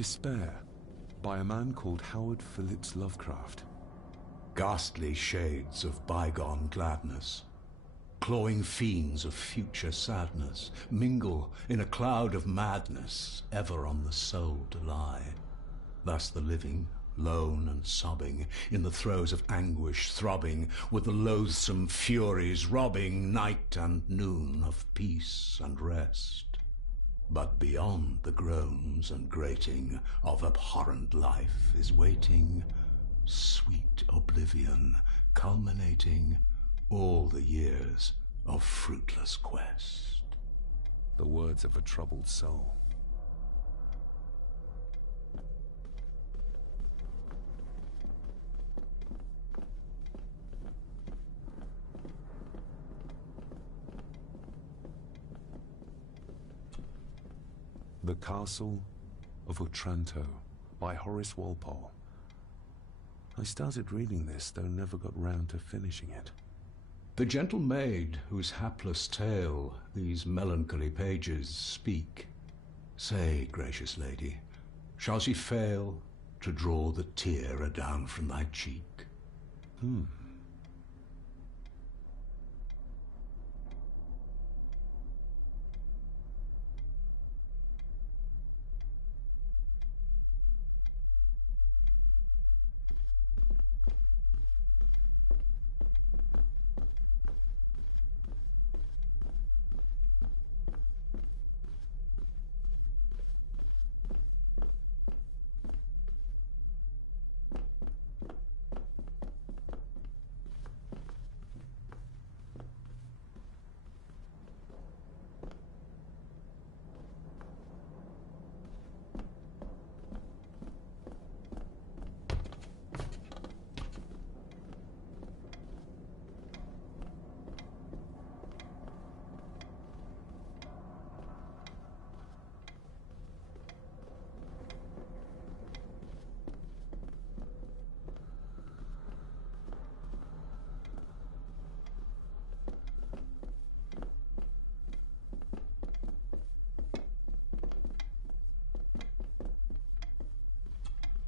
Despair, by a man called Howard Phillips Lovecraft. Ghastly shades of bygone gladness, clawing fiends of future sadness, mingle in a cloud of madness, ever on the soul to lie. Thus the living, lone and sobbing, in the throes of anguish throbbing, with the loathsome furies robbing night and noon of peace and rest. But beyond the groans and grating of abhorrent life is waiting sweet oblivion, culminating all the years of fruitless quest. The words of a troubled soul. The Castle of Otranto by Horace Walpole. I started reading this, though never got round to finishing it. The gentle maid whose hapless tale these melancholy pages speak, say, gracious lady, shall she fail to draw the tear adown from thy cheek?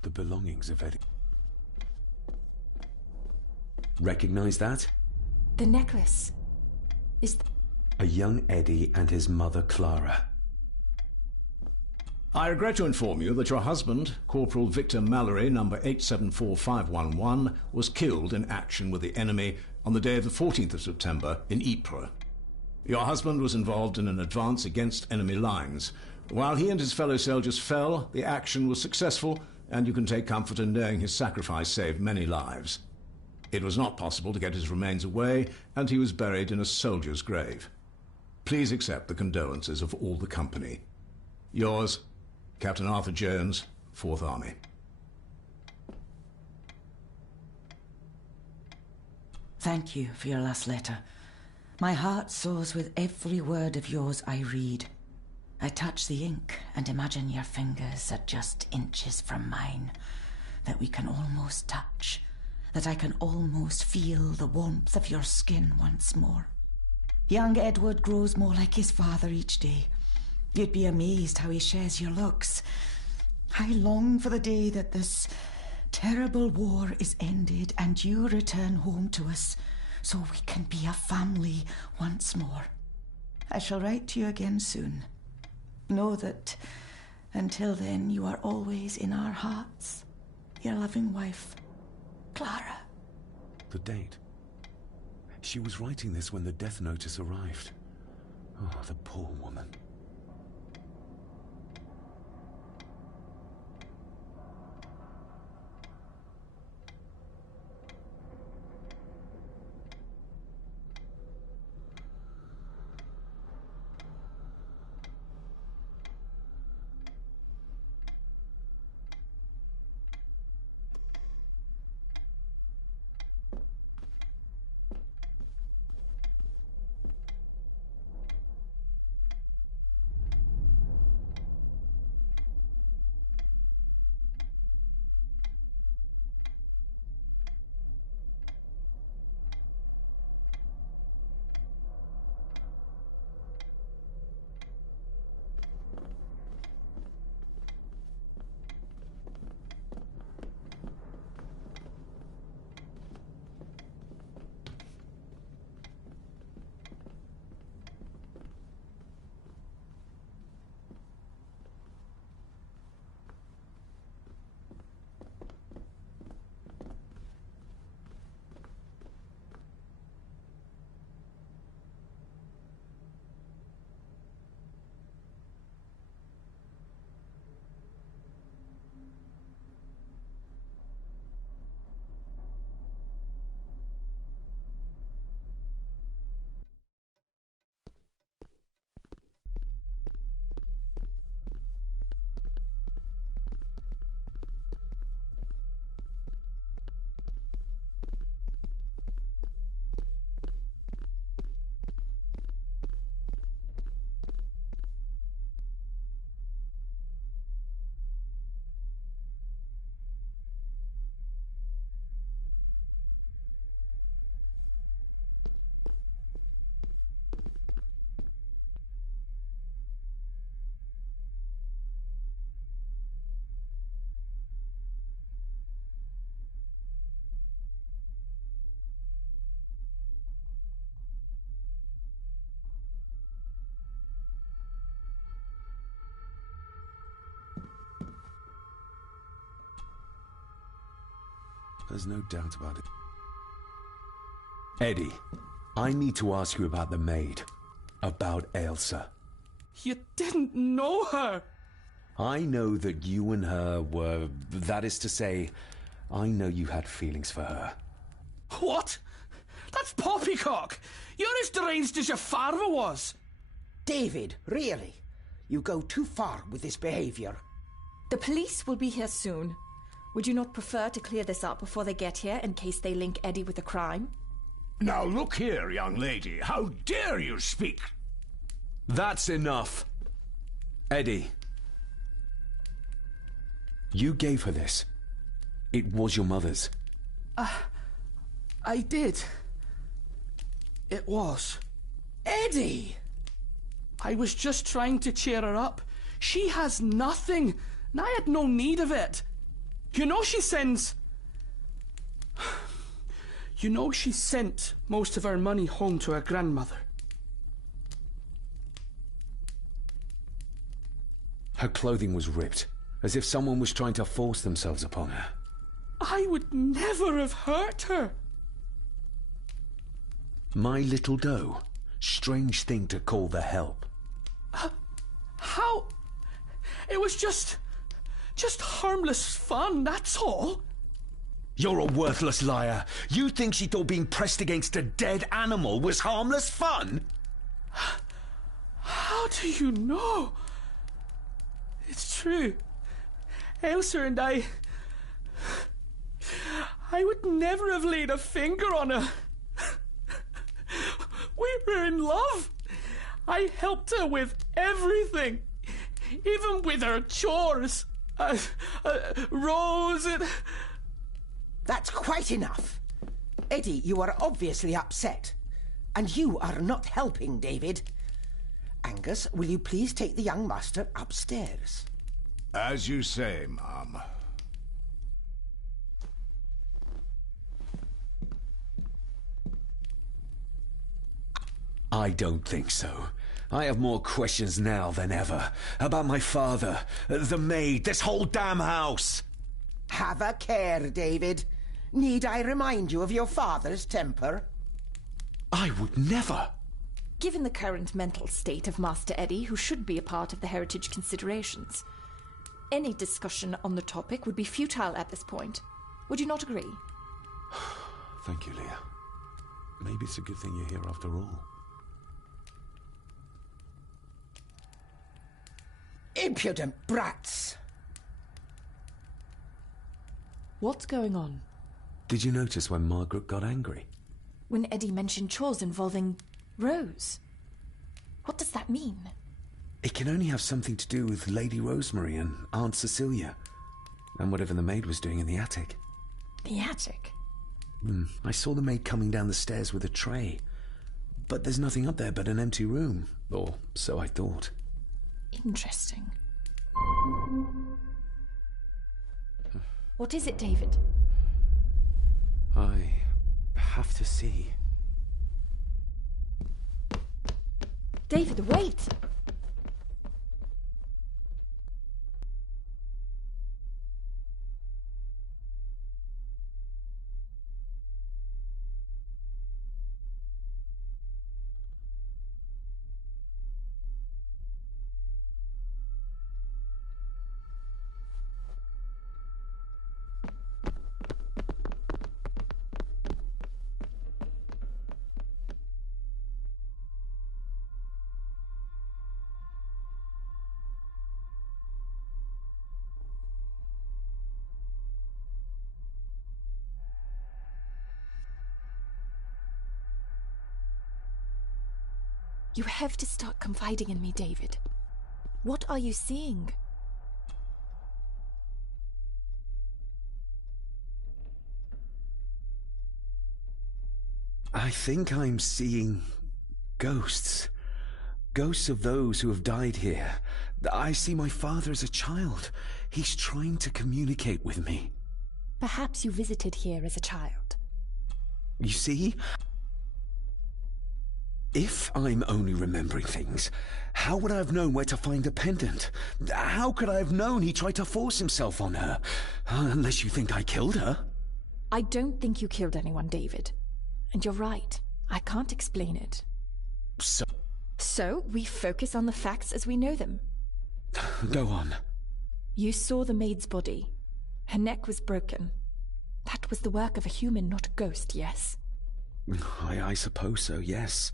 The belongings of Eddie. Recognize that? The necklace. Is A young Eddie and his mother Clara. I regret to inform you that your husband, Corporal Victor Mallory, number 874511, was killed in action with the enemy on the day of the 14th of September in Ypres. Your husband was involved in an advance against enemy lines. While he and his fellow soldiers fell, the action was successful, and you can take comfort in knowing his sacrifice saved many lives. It was not possible to get his remains away, and he was buried in a soldier's grave. Please accept the condolences of all the company. Yours, Captain Arthur Jones, 4th Army. Thank you for your last letter. My heart soars with every word of yours I read. I touch the ink and imagine your fingers are just inches from mine, that we can almost touch, that I can almost feel the warmth of your skin once more. Young Edward grows more like his father each day. You'd be amazed how he shares your looks. I long for the day that this terrible war is ended and you return home to us, so we can be a family once more. I shall write to you again soon. Know that until then you are always in our hearts. Your loving wife, Clara. The date. She was writing this when the death notice arrived. Oh, the poor woman. There's no doubt about it. Eddie, I need to ask you about the maid. About Elsa. You didn't know her! I know that you and her were... That is to say, I know you had feelings for her. What? That's poppycock! You're as deranged as your father was! David, really? You go too far with this behavior. The police will be here soon. Would you not prefer to clear this up before they get here in case they link Eddie with a crime? Now look here, young lady. How dare you speak? That's enough. Eddie. You gave her this. It was your mother's. I did. It was. Eddie! I was just trying to cheer her up. She has nothing, and I had no need of it. You know she sends... You know she sent most of her money home to her grandmother. Her clothing was ripped, as if someone was trying to force themselves upon her. I would never have hurt her. My little doe. Strange thing to call the help. How? It was just harmless fun, that's all. You're a worthless liar. You think she thought being pressed against a dead animal was harmless fun? How do you know? It's true. Elsa and I would never have laid a finger on her. We were in love. I helped her with everything, even with her chores. Rose and... That's quite enough. Eddie, you are obviously upset. And you are not helping, David. Angus, will you please take the young master upstairs? As you say, Mom. I don't think so. I have more questions now than ever. About my father, the maid, this whole damn house. Have a care, David. Need I remind you of your father's temper? I would never. Given the current mental state of Master Eddie, who should be a part of the heritage considerations, any discussion on the topic would be futile at this point. Would you not agree? Thank you, Leah. Maybe it's a good thing you're here after all. Impudent brats! What's going on? Did you notice when Margaret got angry? When Eddie mentioned chores involving Rose. What does that mean? It can only have something to do with Lady Rosemary and Aunt Cecilia, and whatever the maid was doing in the attic. The attic? I saw the maid coming down the stairs with a tray, but there's nothing up there but an empty room, or so I thought. Interesting. What is it, David? I have to see. David, wait! You have to start confiding in me, David. What are you seeing? I think I'm seeing ghosts. Ghosts of those who have died here. I see my father as a child. He's trying to communicate with me. Perhaps you visited here as a child. You see? If I'm only remembering things, how would I have known where to find the pendant? How could I have known he tried to force himself on her? Unless you think I killed her. I don't think you killed anyone, David. And you're right. I can't explain it. So, we focus on the facts as we know them. Go on. You saw the maid's body. Her neck was broken. That was the work of a human, not a ghost, yes? I suppose so, yes.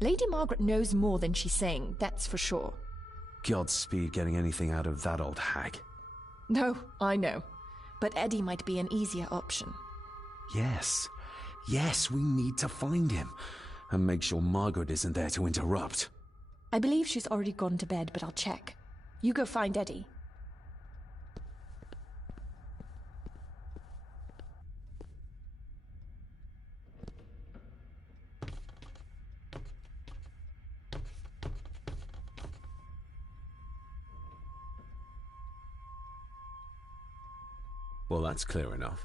Lady Margaret knows more than she's saying, that's for sure. Godspeed getting anything out of that old hag. No, I know. But Eddie might be an easier option. Yes. Yes, we need to find him. And make sure Margaret isn't there to interrupt. I believe she's already gone to bed, but I'll check. You go find Eddie. Well, that's clear enough.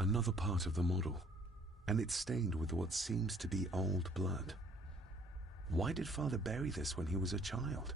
Another part of the model, and it's stained with what seems to be old blood. Why did Father bury this when he was a child?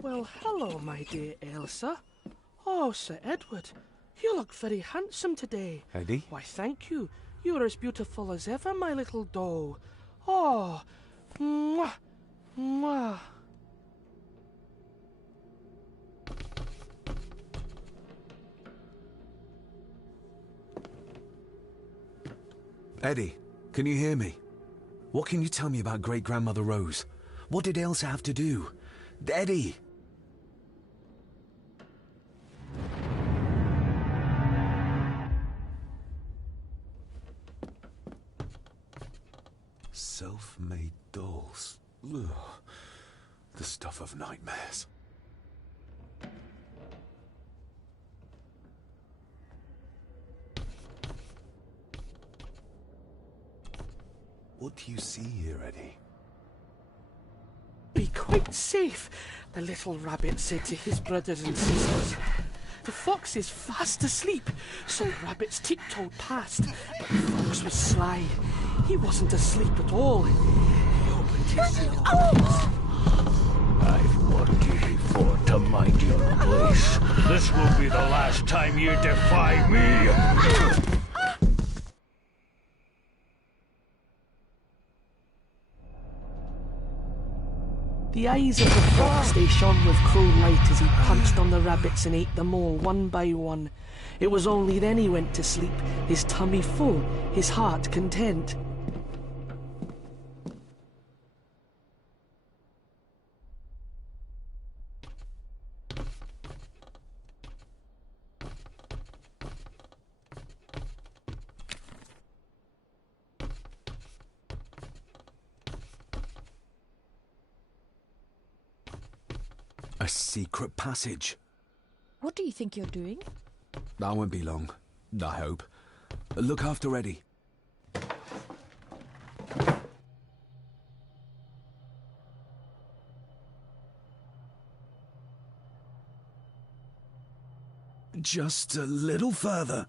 Well, hello, my dear Elsa. Oh, Sir Edward, you look very handsome today. Eddie? Why, thank you. You're as beautiful as ever, my little doll. Oh, mwah, mwah. Eddie, can you hear me? What can you tell me about great-grandmother Rose? What did Elsa have to do? Eddie! Self-made dolls. Ugh. The stuff of nightmares. What do you see here, Eddie? Be quite safe, the little rabbit said to his brothers and sisters. The fox is fast asleep, so the rabbits tiptoed past, but the fox was sly. He wasn't asleep at all. He opened his yellow eyes. I've warned you before to mind your place. This will be the last time you defy me. The eyes of the fox, they shone with cruel light as he punched on the rabbits and ate them all one by one. It was only then he went to sleep, his tummy full, his heart content. A secret passage. What do you think you're doing? That won't be long, I hope. Look after Eddie. Just a little further.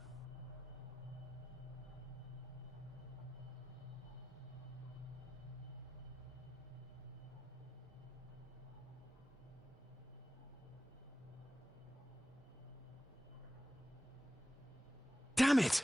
Damn it!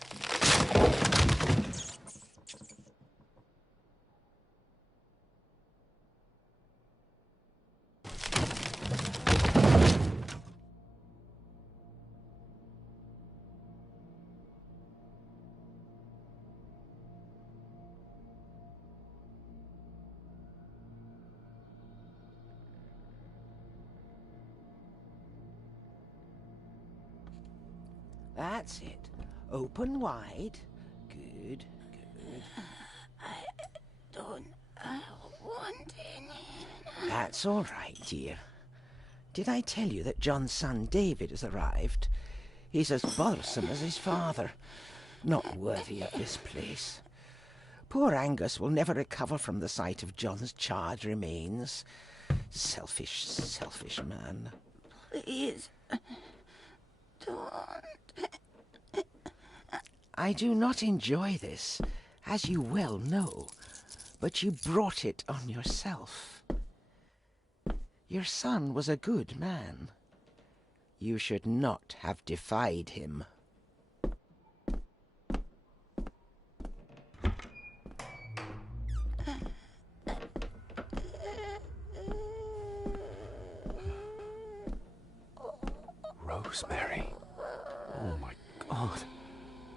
That's it. Open wide. Good, good. I don't want any. That's all right, dear. Did I tell you that John's son David has arrived? He's as bothersome as his father. Not worthy of this place. Poor Angus will never recover from the sight of John's charred remains. Selfish, selfish man. Please, don't. I do not enjoy this, as you well know, but you brought it on yourself. Your son was a good man. You should not have defied him. Rosemary. Oh my God.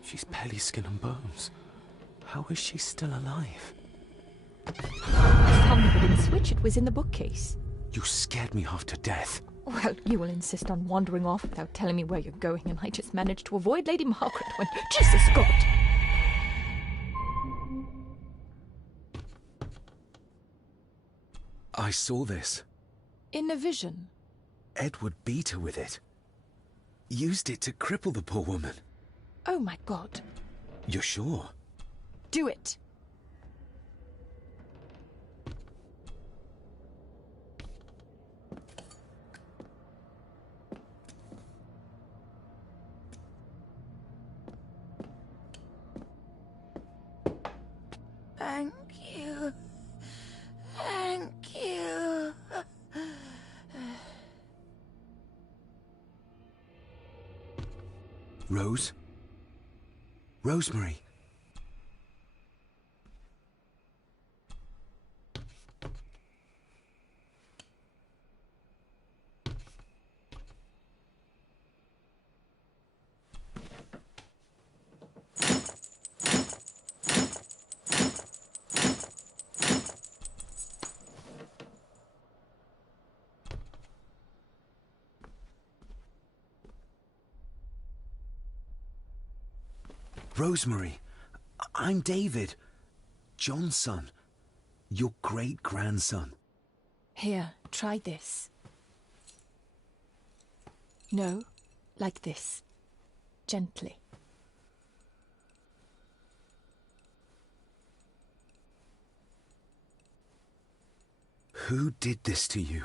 She's barely skin and bones. How is she still alive? I found the wooden switch. It was in the bookcase. You scared me half to death. Well, you will insist on wandering off without telling me where you're going, and I just managed to avoid Lady Margaret when... Jesus, Scott! I saw this. In a vision. Edward beat her with it. Used it to cripple the poor woman. Oh my God. You're sure? Do it! Thank you. Thank you. Rose? Rosemary? Rosemary, I'm David, John's son, your great-grandson. Here, try this. No, like this. Gently. Who did this to you?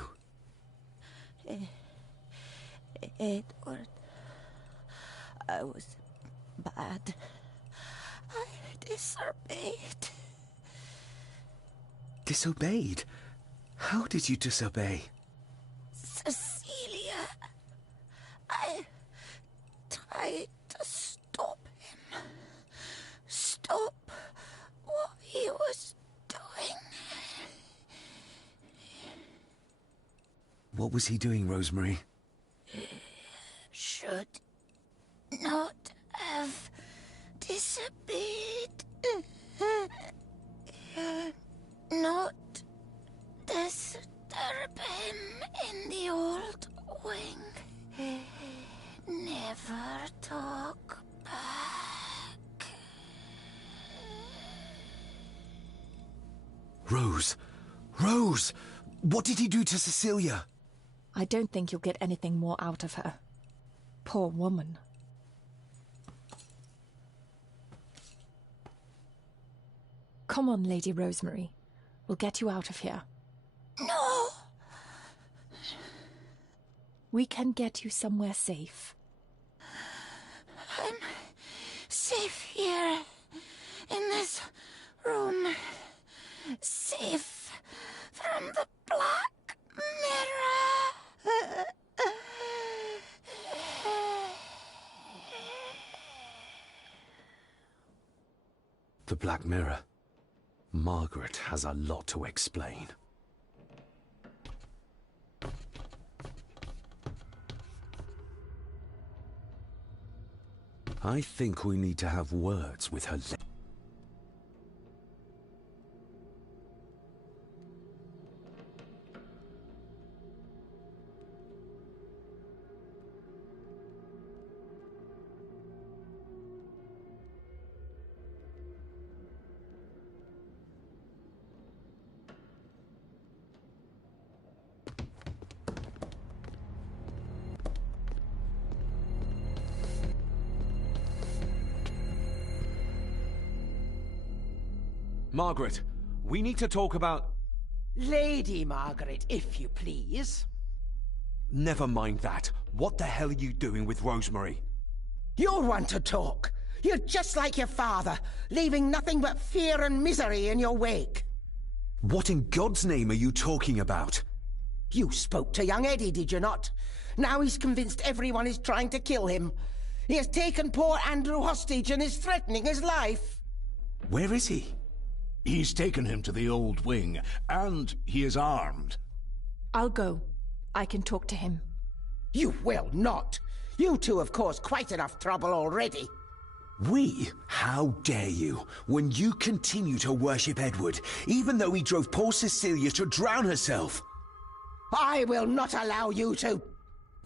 Edward, I was bad. I disobeyed. Disobeyed? How did you disobey? Cecilia, I tried to stop him. Stop what he was doing. What was he doing, Rosemary? Should not have disobeyed. Not disturb him in the old wing. Never talk back. Rose! Rose! What did he do to Cecilia? I don't think you'll get anything more out of her. Poor woman. Come on, Lady Rosemary. We'll get you out of here. No! We can get you somewhere safe. I'm safe here, in this room. Safe from the Black Mirror. The Black Mirror. Margaret has a lot to explain. I think we need to have words with her. Margaret, we need to talk about... Lady Margaret, if you please. Never mind that. What the hell are you doing with Rosemary? You're one to talk. You're just like your father, leaving nothing but fear and misery in your wake. What in God's name are you talking about? You spoke to young Eddie, did you not? Now he's convinced everyone is trying to kill him. He has taken poor Andrew hostage and is threatening his life. Where is he? He's taken him to the old wing, and he is armed. I'll go. I can talk to him. You will not. You two have caused quite enough trouble already. We? How dare you, when you continue to worship Edward, even though he drove poor Cecilia to drown herself? I will not allow you to...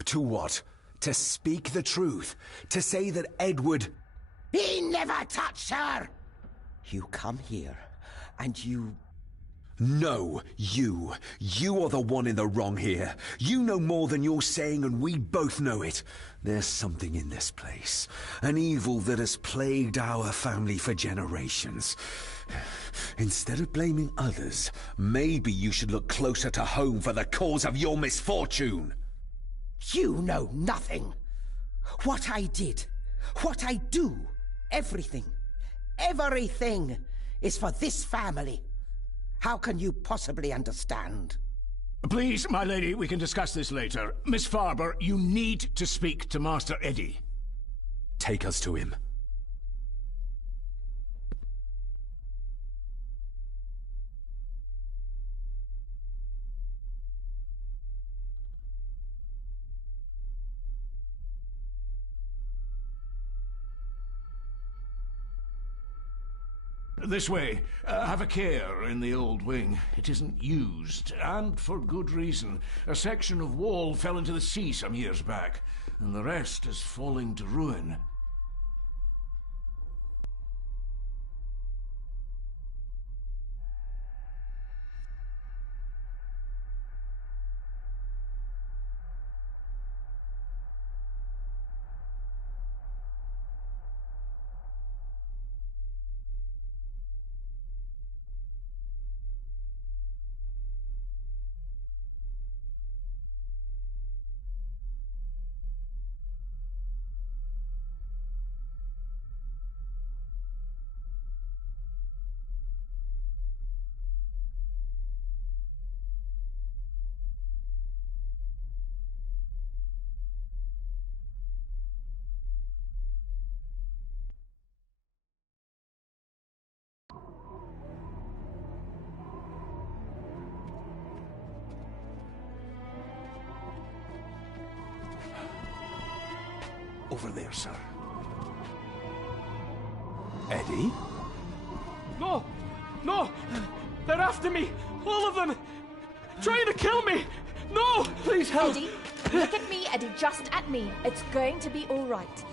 To what? To speak the truth? To say that Edward... He never touched her! You come here, and you... No, you. You are the one in the wrong here. You know more than you're saying, and we both know it. There's something in this place. An evil that has plagued our family for generations. Instead of blaming others, maybe you should look closer to home for the cause of your misfortune. You know nothing. What I did, what I do, everything is for this family. How can you possibly understand? Please, my lady, we can discuss this later. Miss Farber, you need to speak to Master Eddie. Take us to him. This way. Have a care in the old wing. It isn't used, and for good reason. A section of wall fell into the sea some years back, and the rest is falling to ruin. Over there, sir. Eddie? No! No! They're after me! All of them! Trying to kill me! No! Please help! Eddie, look at me, Eddie, just at me. It's going to be all right.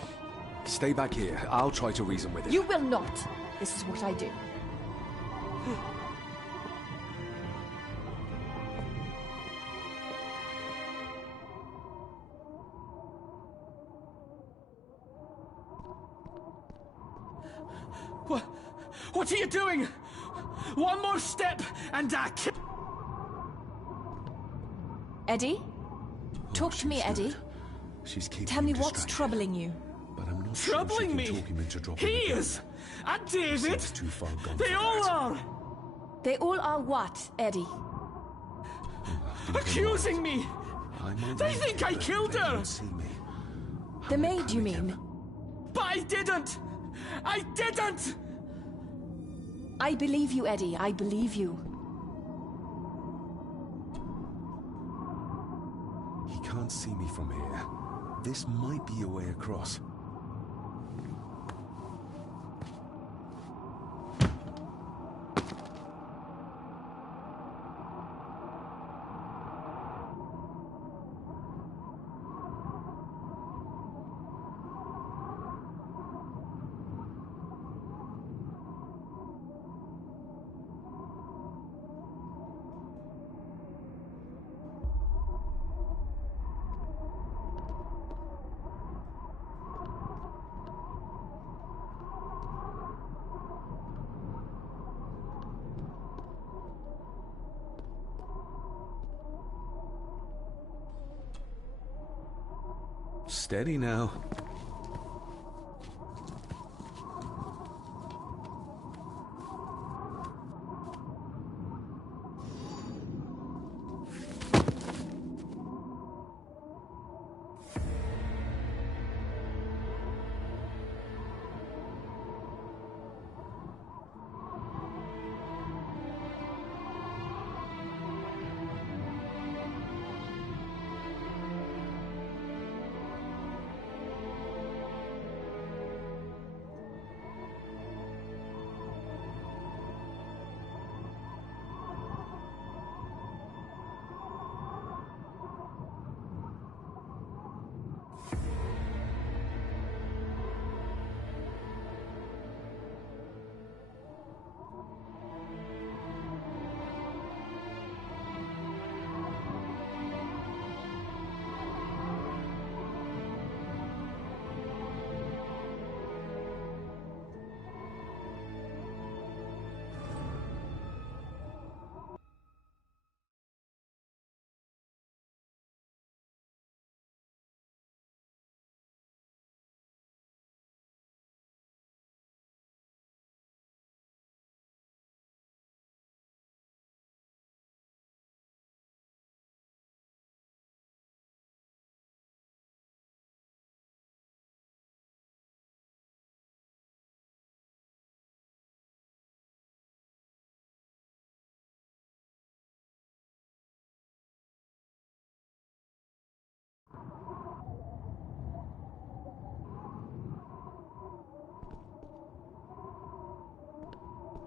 Stay back here. I'll try to reason with it. You will not. This is what I do. What are you doing? One more step and I kill... Eddie? Talk to me, Eddie. She's keeping Tell me him what's distracted, troubling you. but I'm not Troubling sure me? she can talk him into dropping He the gun. is! And David! Seems too far gone They for all that. are! They all are what, Eddie? Accusing me! I might They need think to, I but killed they her. won't see me. The maid, you mean? But I didn't! I didn't! I believe you, Eddie. I believe you. He can't see me from here. This might be a way across. Steady now.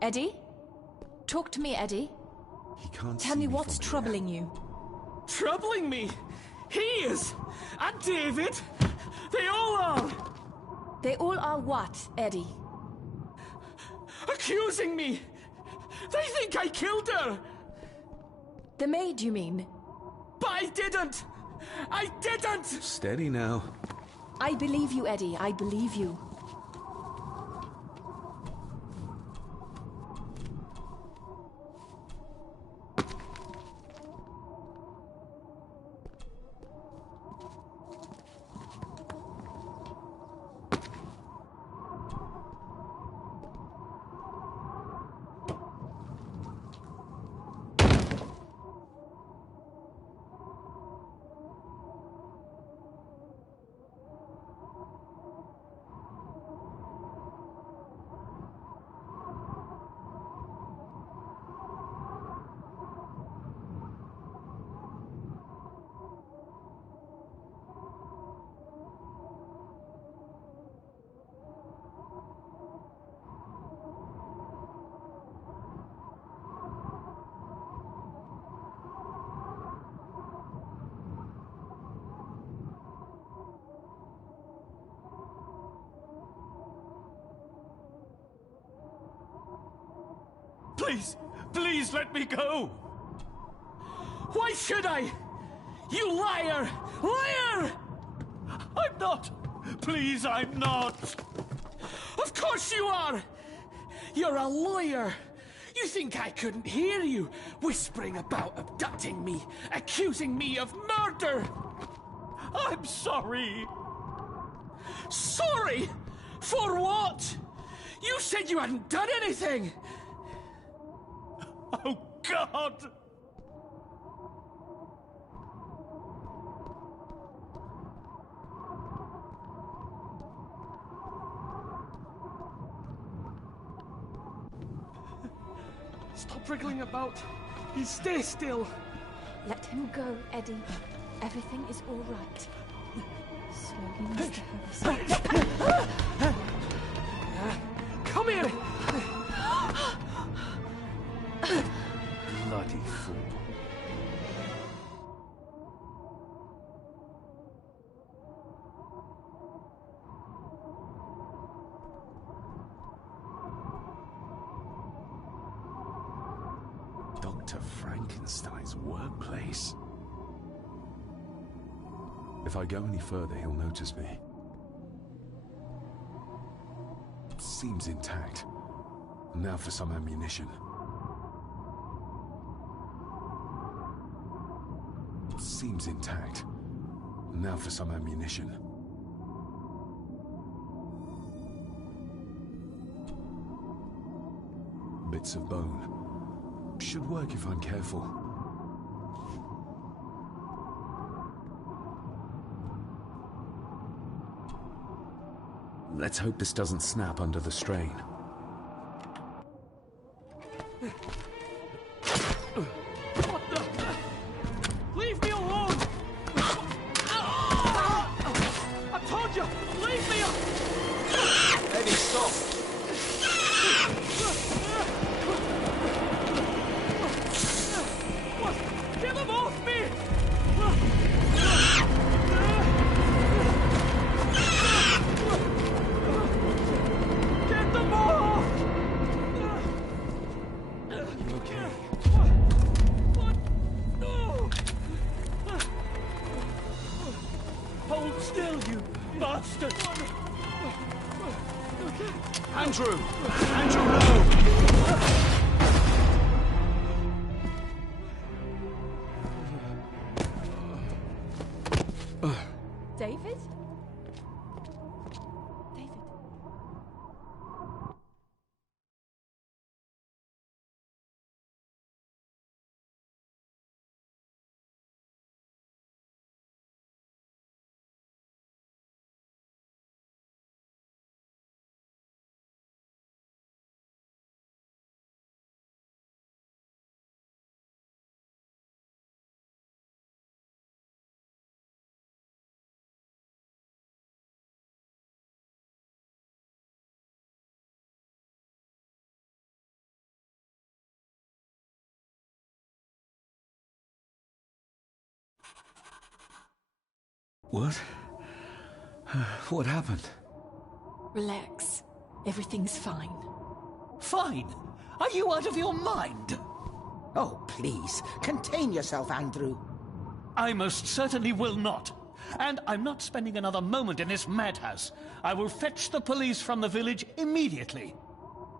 Eddie? Talk to me, Eddie. He can't Tell see me me what's from here. troubling you. Troubling me? He is! And David! They all are! They all are what, Eddie? Accusing me! They think I killed her! The maid, you mean? But I didn't! I didn't! Steady now. I believe you, Eddie. I believe you. Please, please let me go! Why should I? You liar! Liar! I'm not! Please, I'm not! Of course you are! You're a lawyer! You think I couldn't hear you whispering about abducting me, accusing me of murder? I'm sorry! Sorry? For what? You said you hadn't done anything! Oh, God! Stop wriggling about. Stay still. Let him go, Eddie. Everything is all right. Slowly, Mr. Harrison. Come here! Bloody fool. Dr. Frankenstein's workplace. If I go any further, he'll notice me. It seems intact. Now for some ammunition. It seems intact. Now for some ammunition. Bits of bone. Should work if I'm careful. Let's hope this doesn't snap under the strain. What the? Leave me alone! I told you! Leave me alone! Eddie, stop! What? Get them off me! Get them off! You okay? What? No! Hold still, you bastard! Andrew! Andrew, no! David? David? What? What happened? Relax. Everything's fine. Fine. Are you out of your mind? Oh, please, contain yourself, Andrew. I most certainly will not. And I'm not spending another moment in this madhouse. I will fetch the police from the village immediately.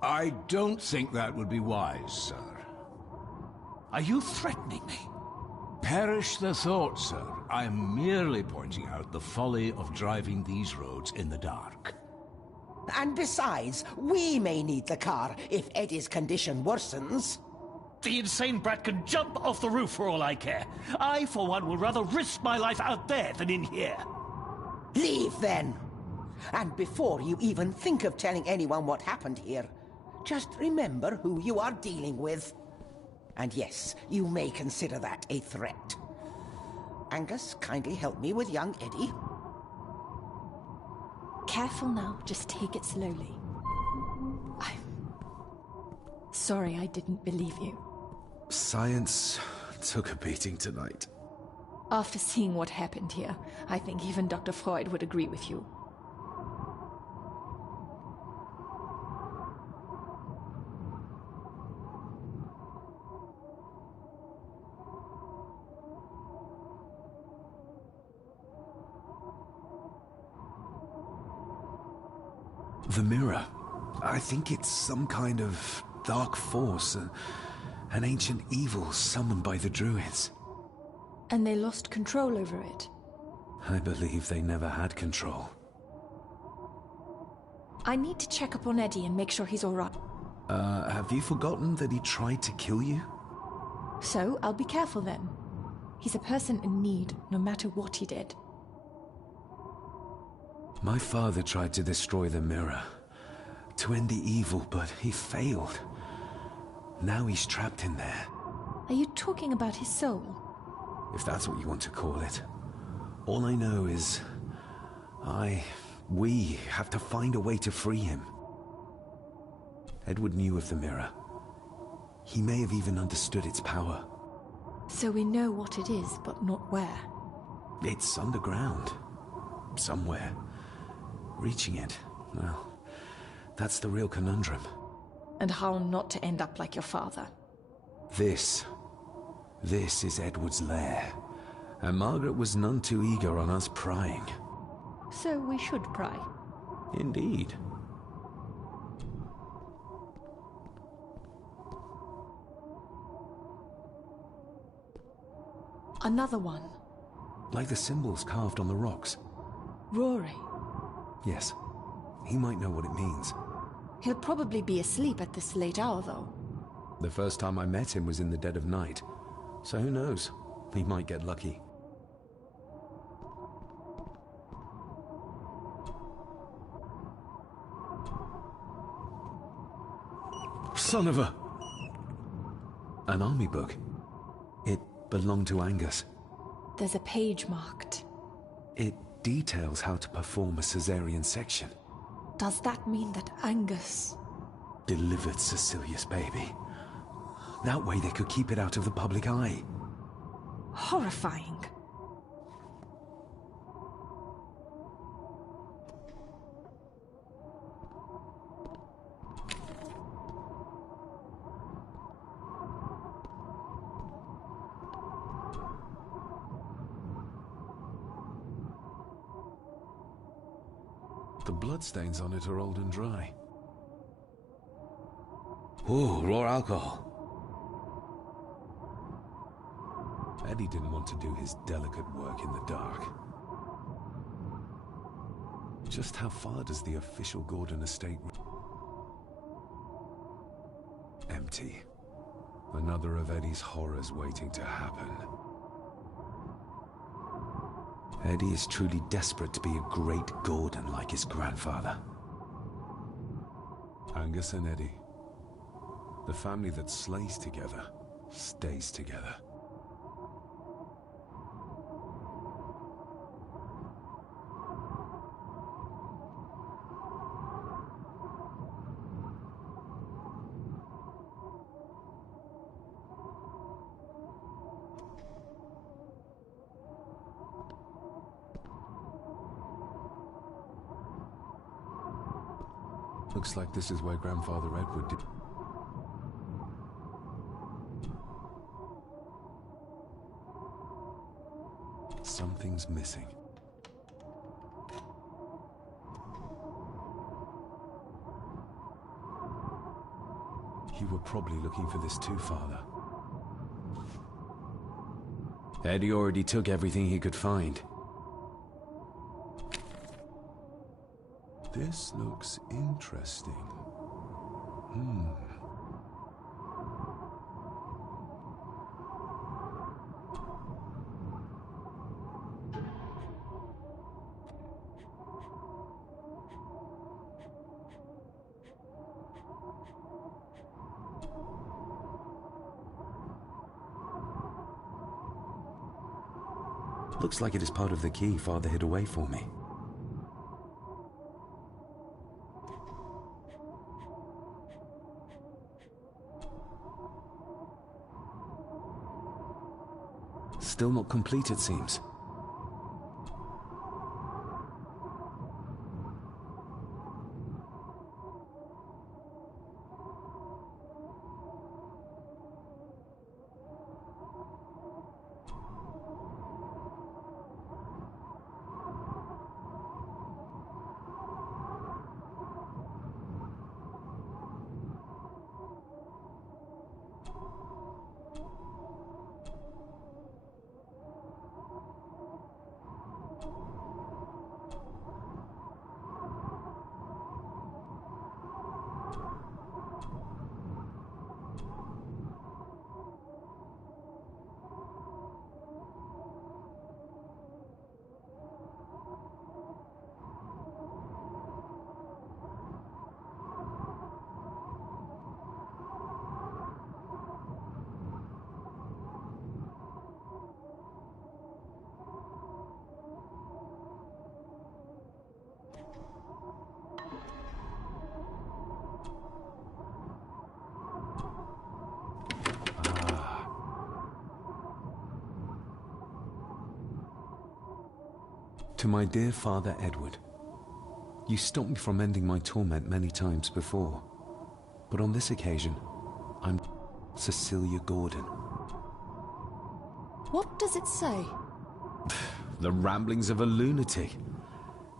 I don't think that would be wise, sir. Are you threatening me? Perish the thought, sir. I'm merely pointing out the folly of driving these roads in the dark. And besides, we may need the car if Eddie's condition worsens. The insane brat can jump off the roof for all I care. I, for one, would rather risk my life out there than in here. Leave, then. And before you even think of telling anyone what happened here, just remember who you are dealing with. And yes, you may consider that a threat. Angus, kindly help me with young Eddie. Careful now, just take it slowly. I'm sorry I didn't believe you. Science took a beating tonight. After seeing what happened here, I think even Dr. Freud would agree with you. The mirror. I think it's some kind of dark force, an ancient evil summoned by the druids. And they lost control over it. I believe they never had control. I need to check up on Eddie and make sure he's all right. Have you forgotten that he tried to kill you? So, I'll be careful then. He's a person in need, no matter what he did. My father tried to destroy the mirror, to end the evil, but he failed. Now he's trapped in there. Are you talking about his soul? If that's what you want to call it. All I know is... we have to find a way to free him. Edward knew of the mirror. He may have even understood its power. So we know what it is, but not where. It's underground. Somewhere. Reaching it, well, that's the real conundrum. And how not to end up like your father. This is Edward's lair. And Margaret was none too eager on us prying. So we should pry. Indeed. Another one. Like the symbols carved on the rocks. Rory. Yes. He might know what it means. He'll probably be asleep at this late hour, though. The first time I met him was in the dead of night. So who knows? He might get lucky. Son of a... An army book. It belonged to Angus. There's a page marked. It details how to perform a cesarean section. Does that mean that Angus... delivered Cecilia's baby? That way they could keep it out of the public eye. Horrifying. The bloodstains on it are old and dry. Ooh, raw alcohol. Eddie didn't want to do his delicate work in the dark. Just how far does the official Gordon estate... Empty. Another of Eddie's horrors waiting to happen. Eddie is truly desperate to be a great Gordon like his grandfather. Angus and Eddie. The family that slays together, stays together. Looks like this is where Grandfather Edward did. Something's missing. You were probably looking for this too, Father. Eddie already took everything he could find. This looks interesting. Looks like it is part of the key Father hid away for me. Still not complete, it seems. To my dear Father Edward, you stopped me from ending my torment many times before, but on this occasion, I'm Cecilia Gordon. What does it say? The ramblings of a lunatic.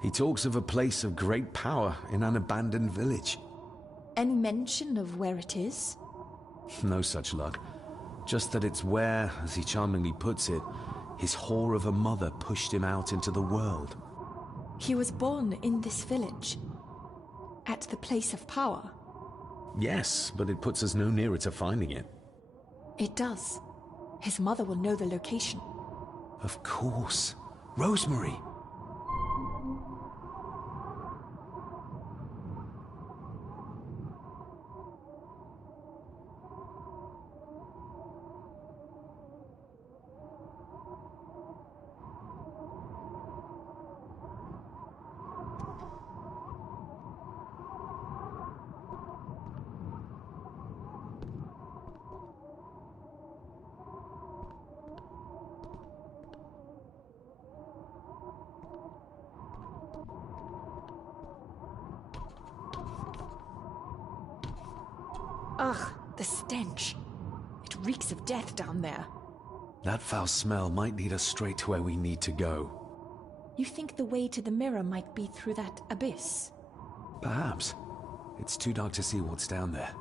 He talks of a place of great power in an abandoned village. Any mention of where it is? No such luck. Just that it's where, as he charmingly puts it, his whore of a mother pushed him out into the world. He was born in this village, at the place of power. Yes, but it puts us no nearer to finding it. It does. His mother will know the location. Of course. Rosemary! Ugh, the stench. It reeks of death down there. That foul smell might lead us straight to where we need to go. You think the way to the mirror might be through that abyss? Perhaps. It's too dark to see what's down there.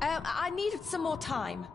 I needed some more time.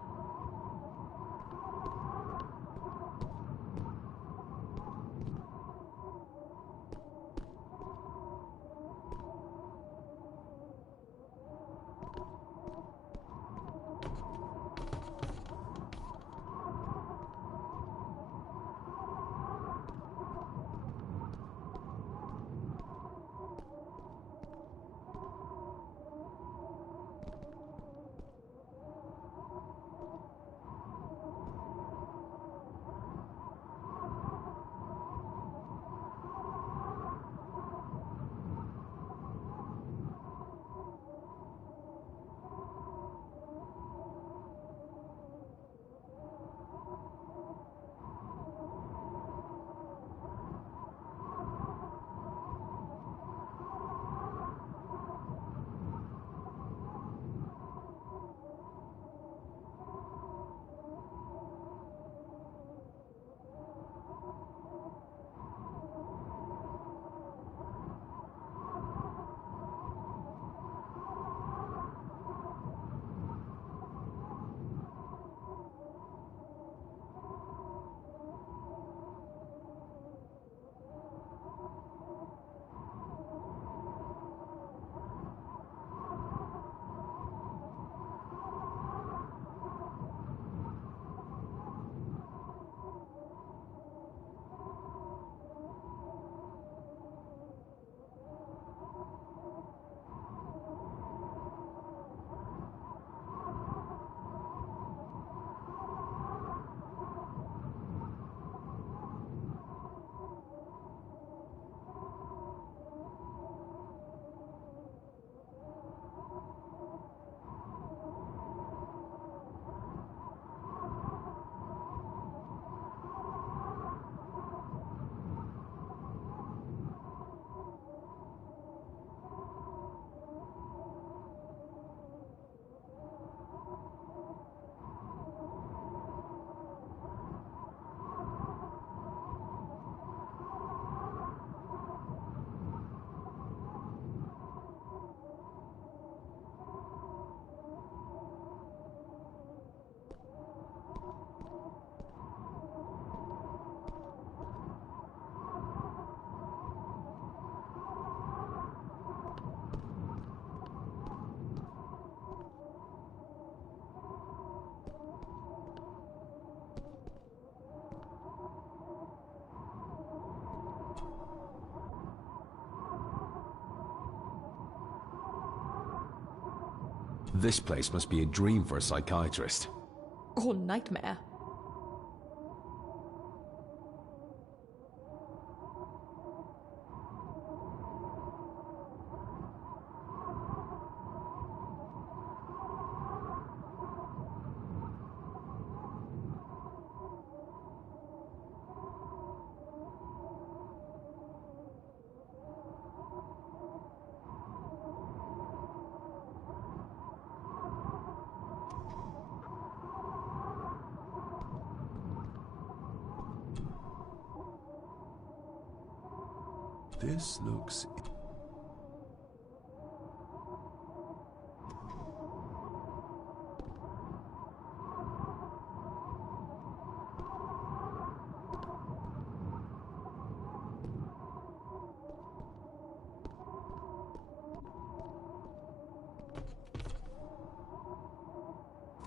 This place must be a dream for a psychiatrist. Or nightmare. This looks...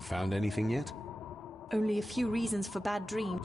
Found anything yet? Only a few reasons for bad dreams.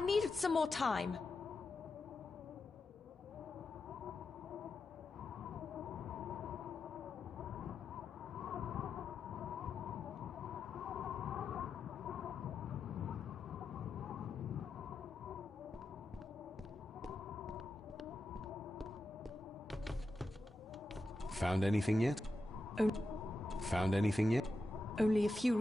I needed some more time. Found anything yet? Found anything yet? Only a few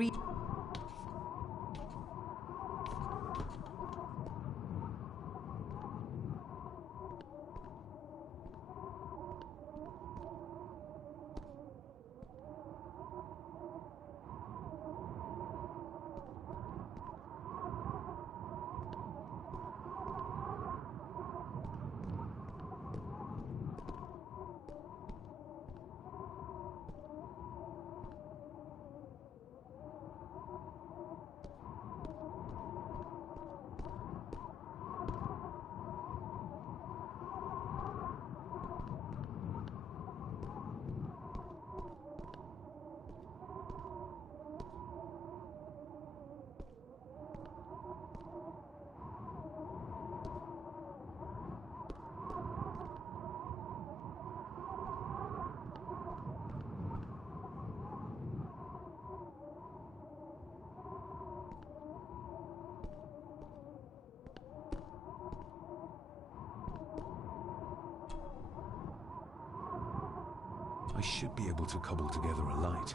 I should be able to cobble together a light.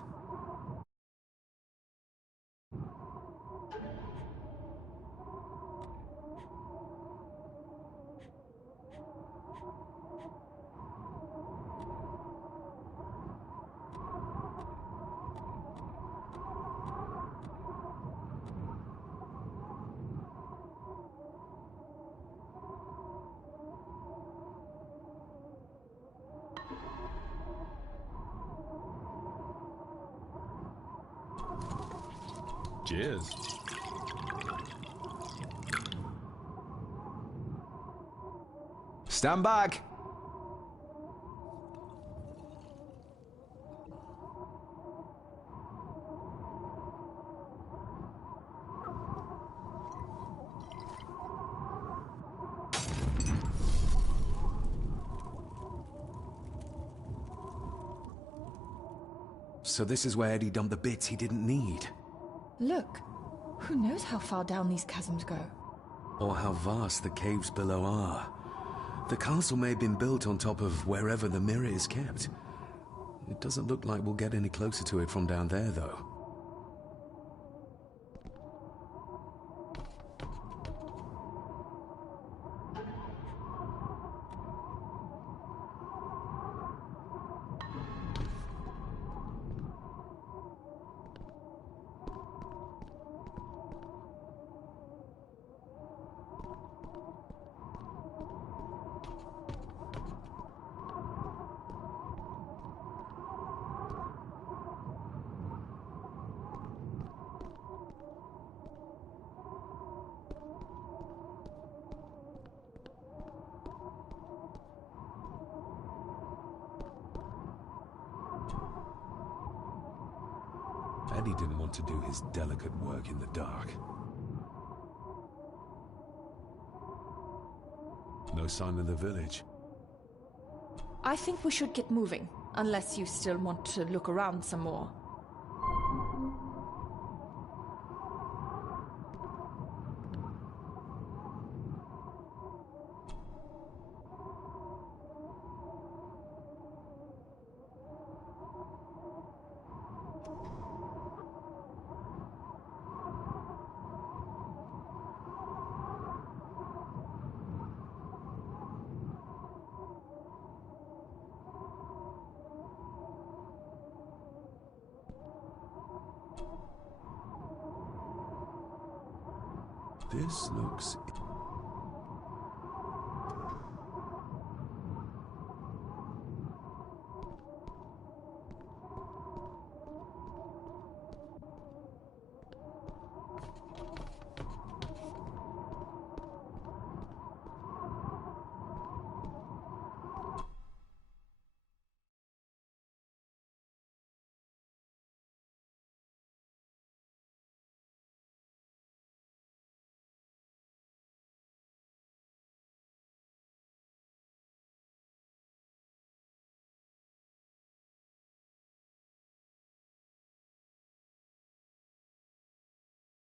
Cheers. Stand back! So this is where Eddie dumped the bits he didn't need. Look, who knows how far down these chasms go? Or how vast the caves below are. The castle may have been built on top of wherever the mirror is kept. It doesn't look like we'll get any closer to it from down there, though. Eddie didn't want to do his delicate work in the dark. No sign of the village. I think we should get moving, unless you still want to look around some more. This looks...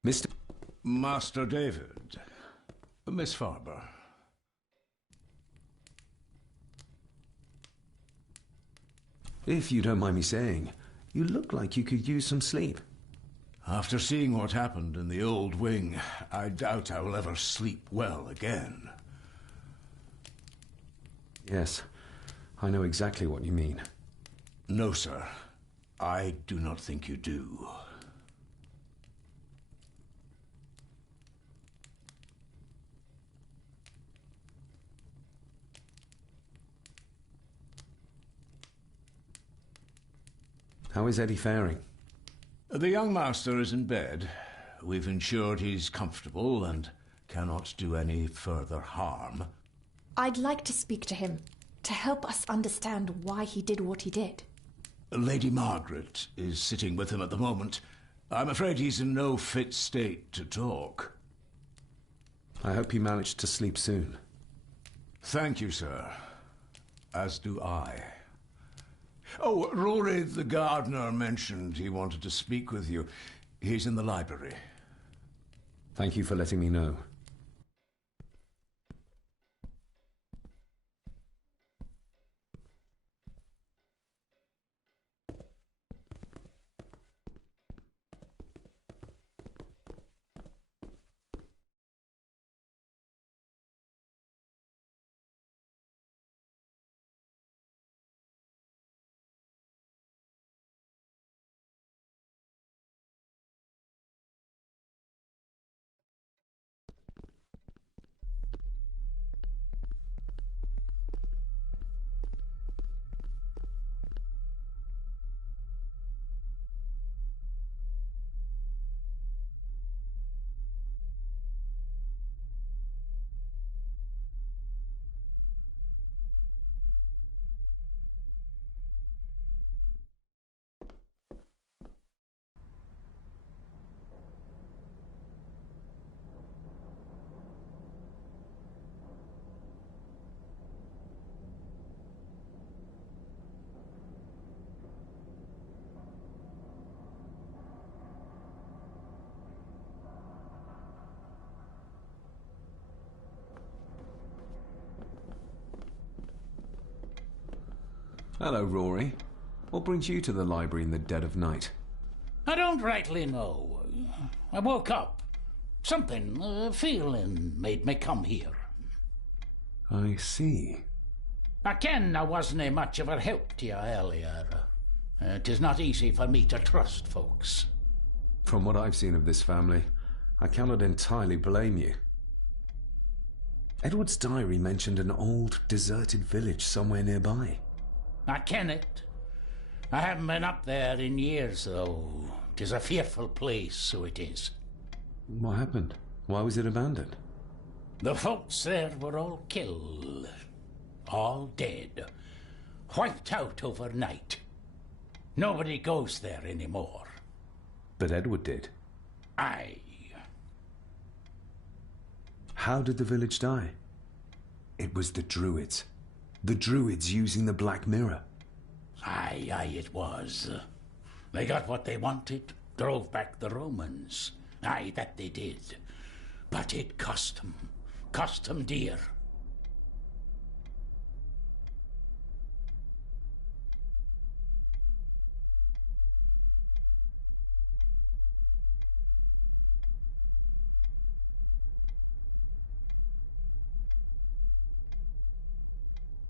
Mr. Master David. Miss Farber. If you don't mind me saying, you look like you could use some sleep. After seeing what happened in the old wing, I doubt I will ever sleep well again. Yes, I know exactly what you mean. No, sir. I do not think you do. How is Eddie faring? The young master is in bed. We've ensured he's comfortable and cannot do any further harm. I'd like to speak to him, to help us understand why he did what he did. Lady Margaret is sitting with him at the moment. I'm afraid he's in no fit state to talk. I hope he managed to sleep soon. Thank you, sir. As do I. Oh, Rory the gardener mentioned he wanted to speak with you. He's in the library. Thank you for letting me know. Hello, Rory. What brings you to the library in the dead of night? I don't rightly know. I woke up. Something, a feeling, made me come here. I see. I ken I wasn't much of a help to you earlier. It is not easy for me to trust folks. From what I've seen of this family, I cannot entirely blame you. Edward's diary mentioned an old, deserted village somewhere nearby. I ken it. I haven't been up there in years, though. 'Tis a fearful place, so it is. What happened? Why was it abandoned? The folks there were all killed. All dead. Wiped out overnight. Nobody goes there anymore. But Edward did. Aye. How did the village die? It was the Druids. The Druids using the Black Mirror. Aye, it was. They got what they wanted, drove back the Romans. Aye, that they did. But it cost them dear.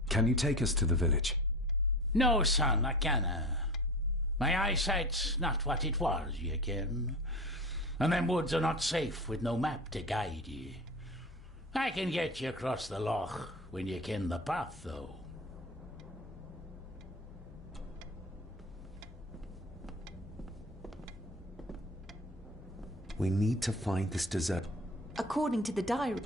Can you take us to the village? No, son, I canna. My eyesight's not what it was, you ken. And them woods are not safe with no map to guide ye. I can get you across the loch when you ken the path, though. We need to find this desert. According to the diary,